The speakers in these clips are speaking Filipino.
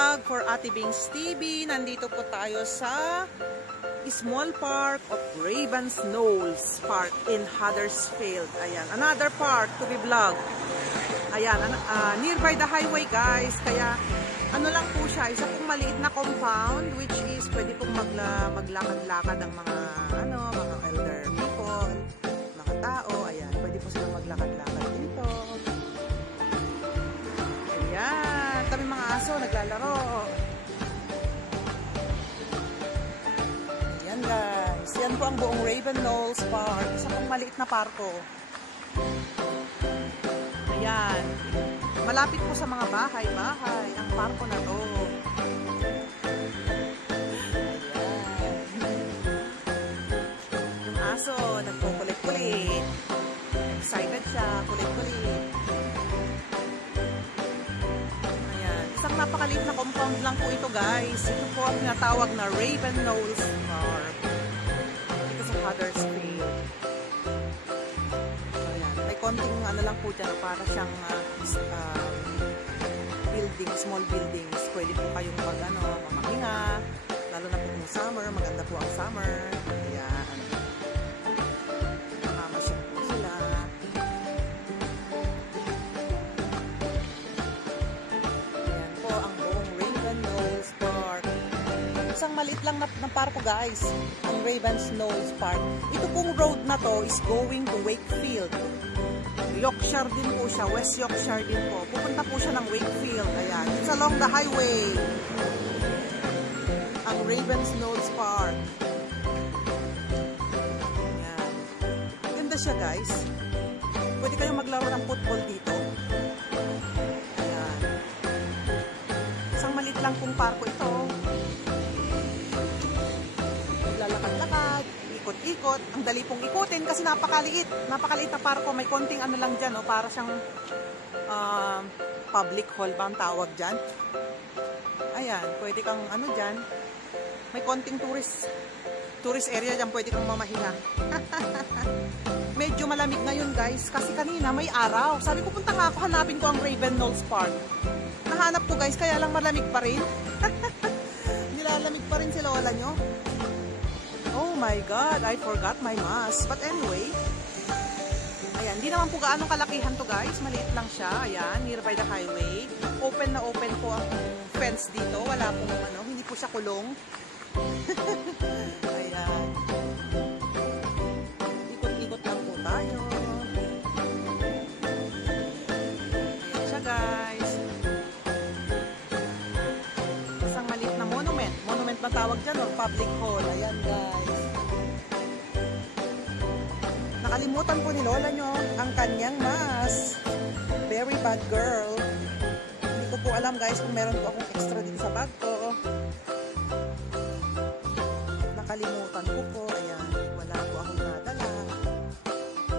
vlog for Ate Bings TV. Nandito po tayo sa small park of Ravens Knolls Park in Huddersfield. Ayan, another park to be vlogged. Ayan, nearby the highway guys. Kaya ano lang po siya, isa pong maliit na compound which is pwede pong maglakad-lakad ang mga mga elder people, mga tao. Ayan, pwede po silang maglakad-lakad dito. Ayan, kami mga aso naglalaro. Ayan guys, yan po ang buong Ravens Knolls Park. Isa pong maliit na parko. Ayan, malapit po sa mga bahay-bahay ang parko na to. Ayan. Yung aso, nagkukulit-kulit. Excited siya, kulit-kulit. Ayan, isang napakaliit na compound lang po ito guys. Ito po ang tinatawag na Ravens Knolls Park. Ito sa Huddersfield. Konting lang po dyan, para siyang building, small buildings. Pwede po kayong mamahinga, lalo na po kung summer, maganda po ang summer. Ayan, makamasyal po sila. Ayan po ang buong Ravens Knolls Park. Isang maliit lang na parko guys, ang Ravens Knolls Park. Ito pong road na to is going to Wakefield. Yorkshire din po siya, West Yorkshire din po. Pupunta po siya ng Wakefield. Ayan, it's along the highway. Ang Ravens Knolls Park. Ayan. Ganda siya guys. Pwede kayong maglaro ng football dito. Ayan. Isang maliit lang pong parko ito. Lalakad-lakad, ikot-ikot. Ang dali pong ikutin kasi napakaliit. Napakaliit na parko. May konting lang dyan, para siyang public hall ba ang tawag dyan. Ayan, pwede kang dyan. May konting tourist area dyan. Pwede kang mamahinga. Medyo malamig ngayon guys. Kasi kanina may araw. Sabi ko, punta nga ako, hanapin ko ang Ravens Knolls Park. Nahanap ko guys, kaya lang malamig pa rin. Nilalamig pa rin si lola nyo. Oh my God, I forgot my mask. But anyway, ayan, hindi naman po gaano kalakihan to guys. Maliit lang siya. Ayan, nearby the highway. Open na open po ang fence dito. Wala pong hindi po siya kulong. Ayan. Ikot-ikot lang po tayo. Ayan siya guys. Isang maliit na monument. Monument ba tawag dyan or public hall? Ayan guys. Nakalimutan po ni lola nyo ang kanyang mask. Very bad girl. Hindi ko po alam guys kung meron po akong extra dito sa bag ko. Nakalimutan ko po. Ayan, wala po akong nadala.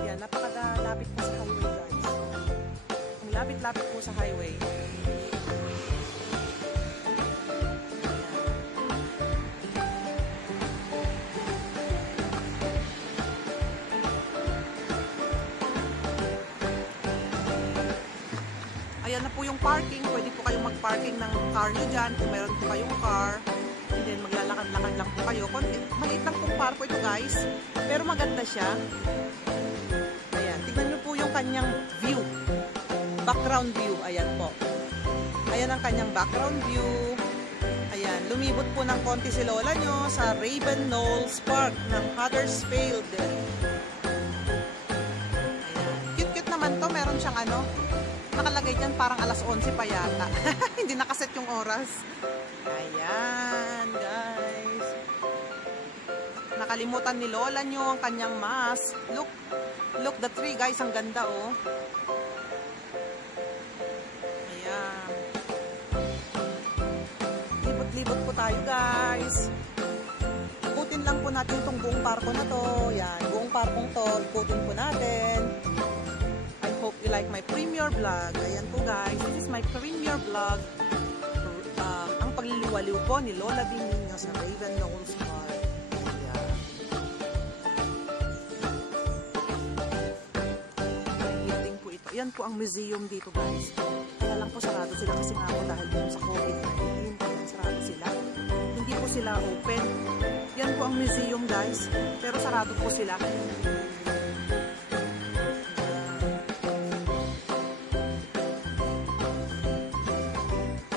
Ayan, napakadalapit po sa highway guys. Ang lapit-lapit po sa highway. Ayan na po yung parking. Pwede po kayong mag-parking ng car nyo dyan kung meron po kayong car. And then maglalakad-lakad lang po kayo. Maliit lang pong parko ito guys. Pero maganda siya. Ayan. Tignan nyo po yung kanyang view. Background view. Ayan po. Ayan ang kanyang background view. Ayan. Lumibot po ng konti si lola nyo sa Ravens Knolls Park ng Huddersfield. Ayan. Cute-cute naman to. Meron siyang nakalagay dyan parang alas 11 pa yata. Hindi nakaset yung oras. Ayan, guys. Nakalimutan ni lola nyo ang kanyang mask. Look the tree, guys. Ang ganda, oh. Ayan. Libot-libot po tayo, guys. Ikutin lang po natin itong buong parko na to. Ayan, buong parkong to. Ikutin po natin. Hope you like my premiere vlog. Ayan po guys, this is my premiere vlog. Ang pagliliwaliw po ni Lola Bininyo sa Ravens Knolls Park. Ayan. Building po ito. Ayan po ang museum dito guys. Kaya lang po sarado sila kasi nga po dahil sa COVID-19. sila open. Yan po ang museum guys, pero sarado po sila.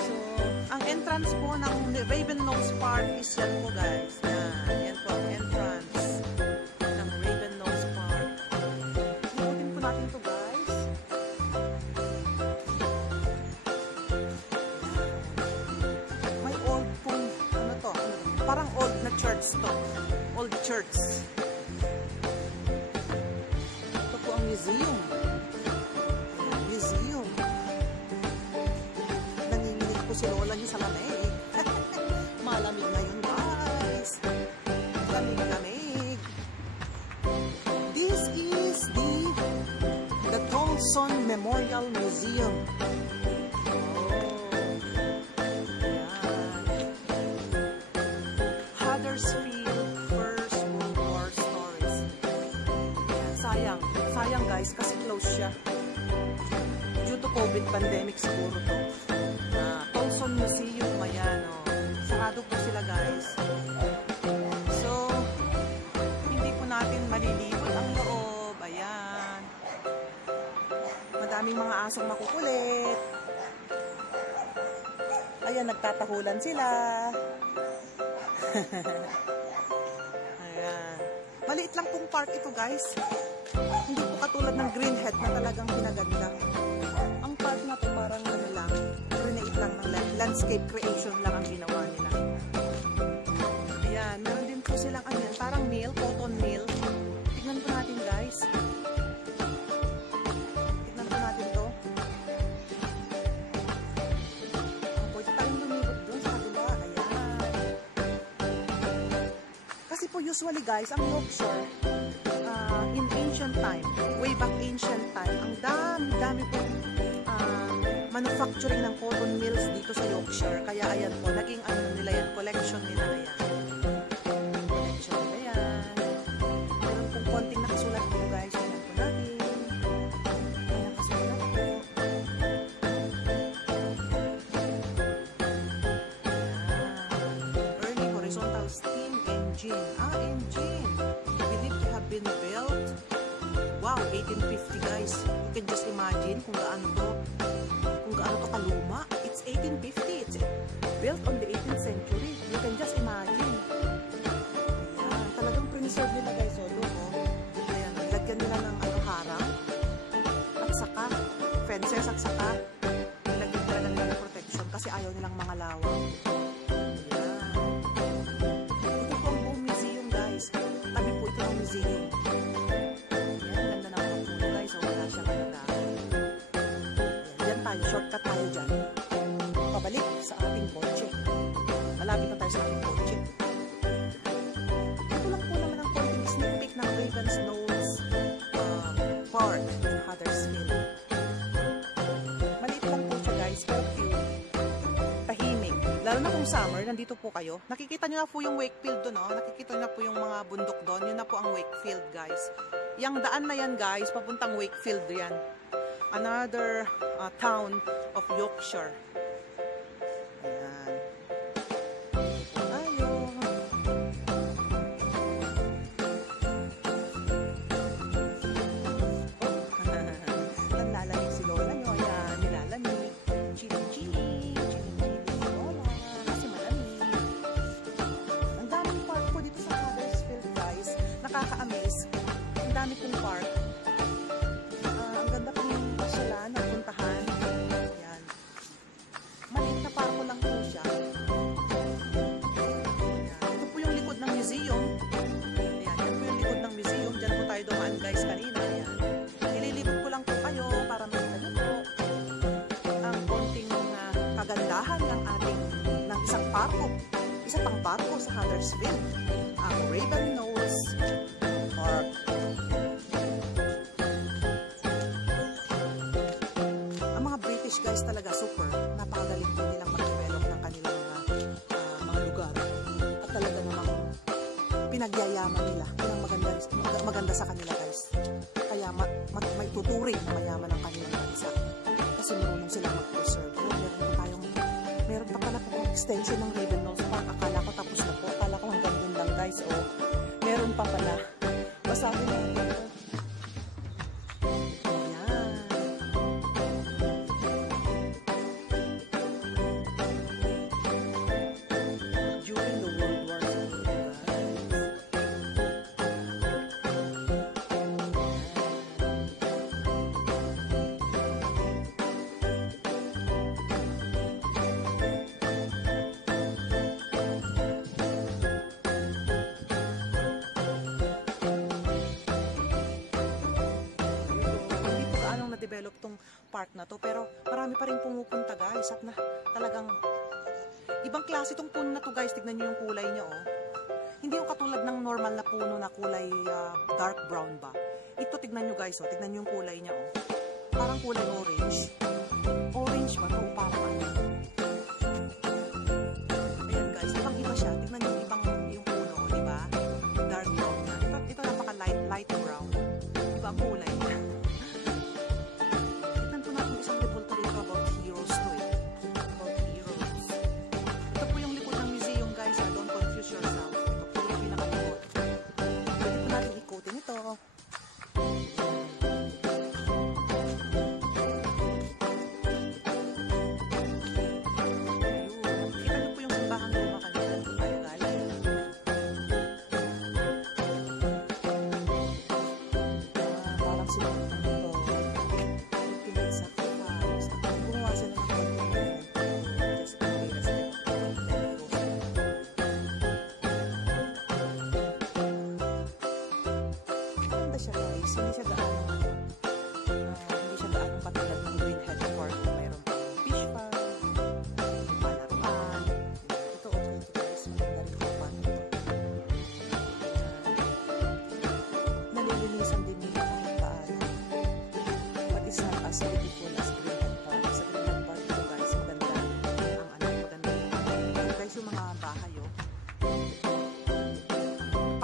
So, ang entrance po ng Ravennose Park is yan po guys. Yan po ang entrance ng Ravennose Park. Ikutin po natin to guys. May old pong, ano to, parang old na church to. Old church. Ito po ang museum. Museum. Nanginginig po si Lola niyo sa lamig. Malamig na yun guys. Lamig-lamig. This is the Tolson Memorial Museum. Huddersfield First World War Stories. Sayang guys kasi close siya. Due to COVID pandemic siguro to. Tolson Museum, ayan o. Sarado po sila guys. So, hindi po natin malilibot ang loob. Ayan. Madaming mga asong makukulit. Ayan, nagtatahulan sila. Ayan. Maliit lang pong park ito guys. Hindi po katulad ng Greenhead na talagang pinaganda. Ang park na po parang ano lang, grenade lang ng landscape creation lang ang ginawa nila. Ayan, meron din po silang ano yan, parang mill, cotton mill. Tignan po natin guys. Tignan po natin to. Pwede tayong lumibot doon sa kabila. Ayan. Kasi po usually guys, ang Yorkshire, in ancient time, way back ancient time, ang dami po manufacturing ng cotton mills dito sa Yorkshire. Kaya ayan po, naging ano nila yan, collection nila yan. Collection nila yan. Meron pong konting nakasulat po guys. Ayan po natin. Ayan, kasulat po. Ayan. Early horizontal steam engine. Engine. Believed to have been built. Wow, 1850 guys. You can just imagine kung gaano to kaluma. It's 1850. It's built on the 18th century. You can just imagine. Ayan, talagang preserve nila guys. So, look, ayan, lagyan nila ng harang at saka fences at saka nilagyan nila ng mga protection kasi ayaw nilang mga lawang. Ayan. Ito po ang buong museum guys. Tabi po ito ang museum. Ayan, ganda na po guys. So, wala siya talaga. Shortcut tayo dyan. Pabalik sa ating kotse. Malapit na tayo sa ating kotse. Ito lang po naman ang konting sneak peek ng Ravennose Park in Huddersfield. Maliit lang po siya guys, pero cute. Tahimik. Lalo na kung summer, nandito po kayo. Nakikita nyo na po yung Wakefield doon, no? Nakikita nyo na po yung mga bundok doon. Yun na po ang Wakefield guys. Yang daan na yan guys, papuntang Wakefield yan. Another town of Yorkshire. Ayan. Ayun. Nalalamig si Lola nyo. Ayan, nilalamig. Chili-chili. Chili-chili si Lola. Kasi malamig. Ang daming park po dito sa Huddersfield guys. Nakaka-amaze. Ang dami pong park. Ang ganda pong pasyalan, puntahan. Ayan. Maliit na parko lang po siya. Ayan. Ito po yung likod ng museum. Ayan, yan po yung likod ng museum. Diyan po tayo dumaan guys kanina. Ayan. Nililibot ko lang po kayo para makita nyo po ang konting kagandahan ng isang parko. Isa pang parko sa Huddersfield. Ang Ravennose Park. Guys talaga super, napakagaling po nilang mag-develop ng kanilang mga lugar at talaga namang pinagyayaman nila. Yan ang maganda sa kanila guys. Kaya may tuturing na mayaman ang kanilang bansa kasi marunong sila mag-preserve. Meron pa pala po extension ng Ravennose Park. Akala ko tapos na po. basahin natin. Ayan. During the World War II, guys. Develop tong park na to, pero marami pa rin pumupunta, guys, at na talagang ibang klase tong puno na to, guys. Tignan nyo yung kulay niya, oh. Hindi yung katulad ng normal na puno na kulay dark brown ba. Ito, tignan nyo, guys, oh. Tignan nyo yung kulay niya, oh. Parang kulay orange. Orange ba to? Parang ano. Ayan, guys, ibang iba siya. Tignan nyo ibang yung puno, oh, diba? Dark brown na. Ito napaka light brown. Iba ang kulay niya.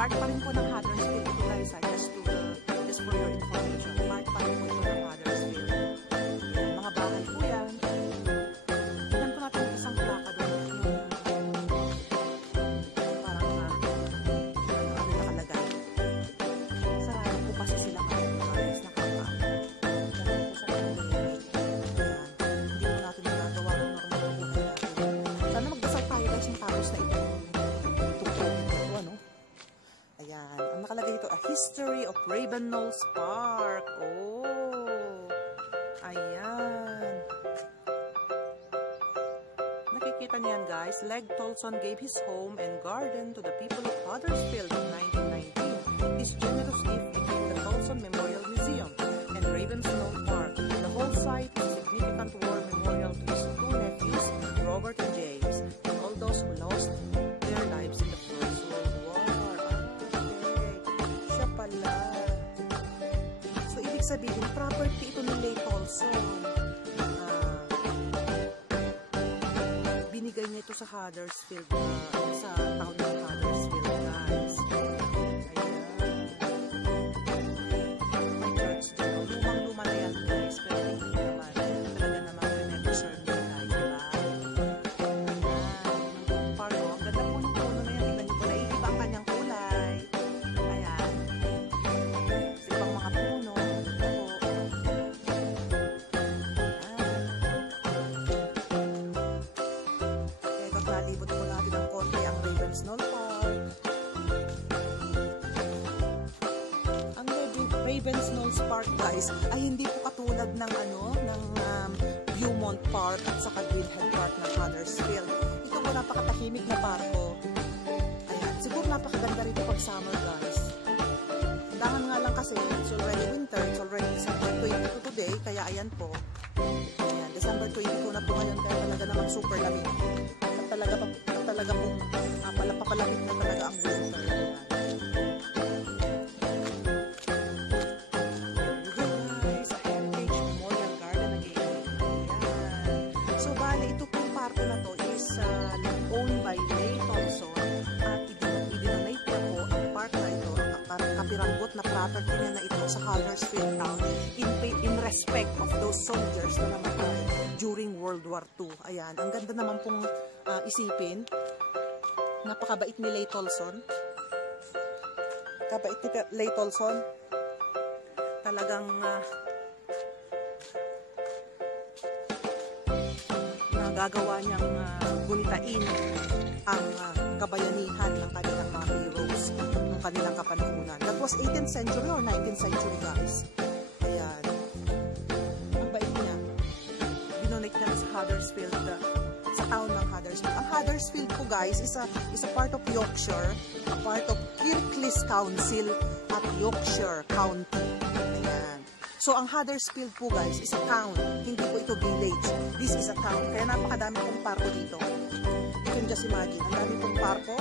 Part pa rin po ng Huddersfield ito, guys, just for your information. Part pa rin po ito ng Huddersfield. Mga bahay po yan. Tignan po natin isang plaka doon. Parang ano nakalagay. Sarado po kasi sila ngayon, guys. Nakakaan. Ganun po sa kanila. Hindi po natin nagagawa ng normal na buhay natin. Sana magdasal tayo, guys, ng tapos na ito. Ayan, ang nakalagay dito, A History of Raven Knolls Park. Oh, ayan. Nakikita niyan, guys. Leg Tolson gave his home and garden to the people of Huddersfield in 1919. His generous gift became the Tolson Memorial Museum and Raven's Knoll Park. The whole site is a significant war memorial to his two nephews, Robert and James, and all those who lost their lives in the First World War. So, ibig sabihin, property ito ni Leigh Tolson. Binigay niya ito sa Huddersfield, sa town ng Huddersfield, guys. Ayan. May church dito. Lumang-luma na yan, guys. Pero hindi naman. Talaga naman pinapreserve nila, diba? Ayan. Ang parlo. Ang ganda po ng puno na yan. Tignan niyo po, naiiba ang kanyang kulay. Ayan. Sa ibang mga puno. Nalibot po natin ng konti ang Raven's Knoll Park. Ang Raven's Knoll Park, guys, ay hindi po katulad ng Beaumont Park at saka Greenhead Park ng Huddersfield. Ito po napakatahimik na parko. Ayan, siguro napakaganda rito pag summer, guys. Dangan nga lang kasi it's already winter, it's already December 22 today, kaya ayan po. Ayan, December 22 na po ngayon, kaya talaga namang super lamig. Talaga pong papalamig na talaga ang winter. Guys, a Heritage Memorial Garden again. Ayan. So, bali, ito pong parko na to is owned by Leigh Tolson at idinonate niya po ang park na ito, ang kapiranggot na property niya na ito sa Huddersfield Town in respect of those soldiers na namatay during World War II. Ayan, ang ganda naman pong isipin. Napakabait ni Leigh Tolson. Kapait ni Lay Tolson. Talagang nagagawa niyang gunitain ang kabayanihan ng kanilang mga heroes ng kanilang kapanahunan. That was 18th century or 19th century, guys. Ayan. Ang bait niya. Binonate niya sa Huddersfield, sa town ng Huddersfield. Ang Huddersfield po, guys, is a part of Yorkshire, a part of Kirklees Council at Yorkshire County. Ayan. So, ang Huddersfield po, guys, is a town. Hindi po ito village. This is a town. Kaya napakadami pong parko dito. You can just imagine. Ang dami pong parko.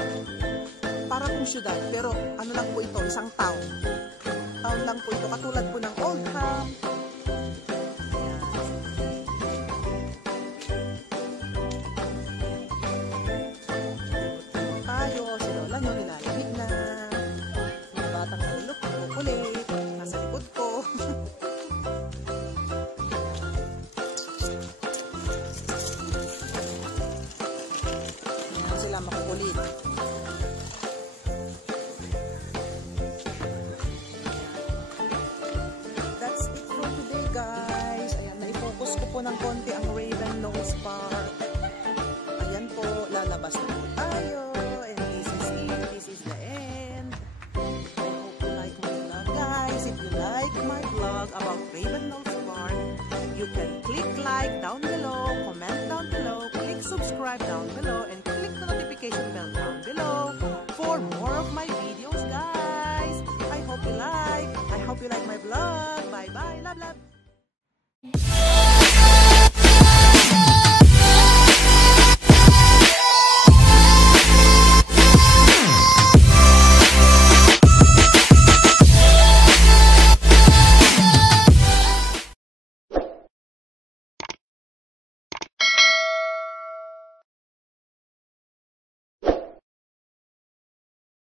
Para pong syudad. Pero, ano lang po ito? Isang town. Town lang po ito. Katulad po ng Oldham. Tayo. Si Lola nyo nilalamig na. Mga batang nalulok. Kukulit. Nasa likod ko. Sila makukulit. That's it for today, guys. Ayan, na-focus ko po ng konti ang Raven Knolls Park. Ayan po, lalabas na po tayo. And this is it. This is the end. I hope you like my vlog, guys. If you like my vlog about Raven Knolls Park, you can click like down below, comment down below, click subscribe down below, and click the notification bell down below for more of my videos, guys. I hope you like my vlog. Bye bye. Love, love.